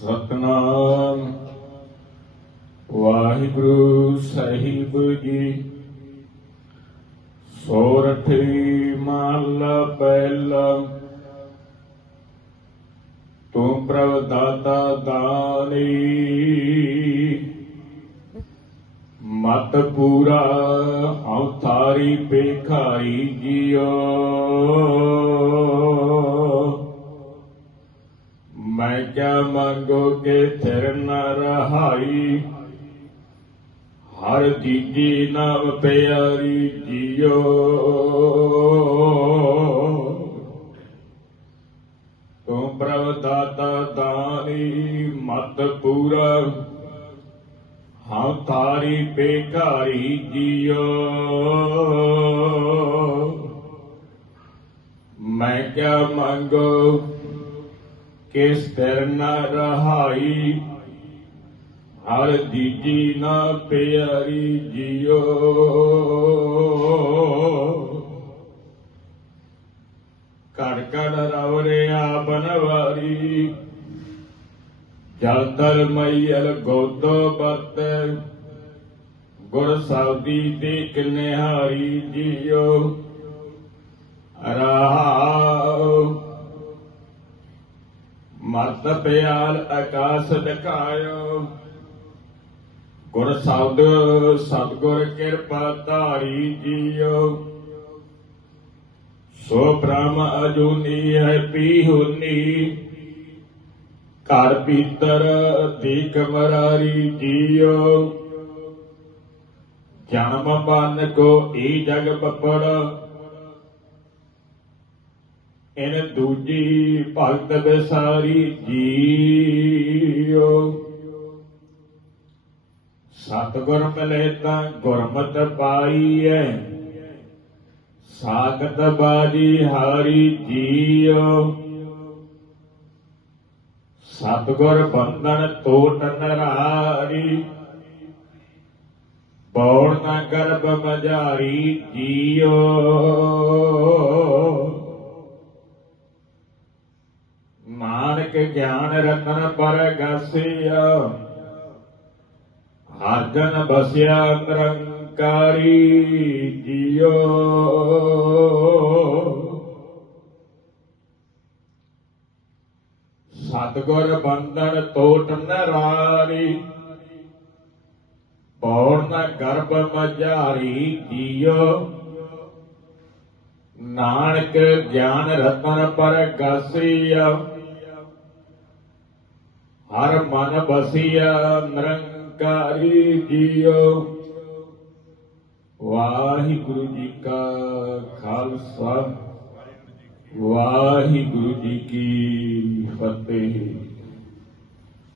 ਸਤਨਾਮ। ਵਾਹਿਗੁਰੂ ਸਾਹਿਬ ਜੀ, ਸੋਰਠੀ ਮਹੱਲਾ ਪਹਿਲਾ। ਤੂੰ ਪ੍ਰਭ ਦਾਤਾ ਦਾਨੀ। ਮਤ ਪੂਰਾ ਅਵਤਾਰੀ ਭੇਖਾਰੀ ਜੀਓ। ਕਿਆ ਮੰਗੋ ਕੇ ਥਿਰ ਨ ਰਹਾਈ। ਹਰ ਜੀਜੀ ਨਾਮ ਪਿਆਰੀ ਜੀਓ। ਤੂੰ ਪ੍ਰਭ ਦਾਤਾ ਦਾਨੀ, ਮਤ ਪੂਰਾ ਹਾਂ ਤਾਰੀ ਬੇਕਾਰੀ ਜੀਓ। ਮੈਂ ਕਿਆ ਮੰਗੋ ਕੇ ਤਰ ਨ ਰਹਾਈ? ਹਰ ਜੀਜੀ ਨਾ ਪਿਆਰੀ ਜੀਓ। ਘੜ ਘੜ ਰਵਰਿਆ ਬਨਵਾਰੀ। ਜਲ ਤਲ ਮਈਲ ਗੋਦੋ ਬਤ। ਗੁਰ ਸਾਦੀ ਦੇਖ ਨਿਹਾਰੀ ਜੀਓ। ਰਹਾਉ ਮਤ ਪਿਆਲ ਆਕਾਸ ਦਿਖਾਇਓ। ਗੁਰ ਸ਼ਬਦ ਸਤਗੁਰ ਕਿਰਪਾ ਧਾਰੀ ਜੀਓ। ਸੋ ਬ੍ਰਹਮ ਅਜੂਨੀ ਹੈ ਪੀ ਹੁਨੀ ਘਰ ਪੀਤਰ ਦੀ ਕਮਰਾਰੀ ਜੀਓ। ਜਨਮ ਬੰਨ ਕੋ ਈ ਜਗ ਪਪੜ। ਇਨ ਦੂਜੀ ਭਗਤ ਵਿਸਾਰੀ ਜੀਓ। ਸਤਿਗੁਰ ਮਿਲੇ ਤਾਂ ਗੁਰਮਤ ਪਾਈਐ। ਸਾਖਤ ਬਾਜੀ ਹਾਰੀ ਜੀਓ। ਸਤਿਗੁਰ ਬੰਧਨ ਤੋਟ ਨਰਾਰੀ। ਬੌੜ ਨਾ ਗਰਭ ਮਝਾਰੀ ਜੀਓ। ਨਾਨਕ ਗਿਆਨ ਰਤਨ ਪਰ ਗਾਸਿਆ। ਹਰਜਨ ਬਸਿਆ ਨਿਰੰਕਾਰੀ ਜੀਓ। ਸਤਗੁਰ ਬੰਦਨ ਤੋਟ ਨਰਾਰੀ ਪੌੜ ਨਾ ਗਰਭ ਮਝਾਰੀ ਜੀਓ। ਨਾਨਕ ਗਿਆਨ ਰਤਨ ਪਰ ਗਾਸਿਆ। ਹਰ ਮਨ ਬਸਿਆ ਨਿਰੰਕਾਰੀ ਜੀਓ ਵਾਹਿਗੁਰੂ ਜੀ ਕਾ ਖਾਲਸਾ ਵਾਹਿਗੁਰੂ ਜੀ ਕੀ ਫਤਿਹ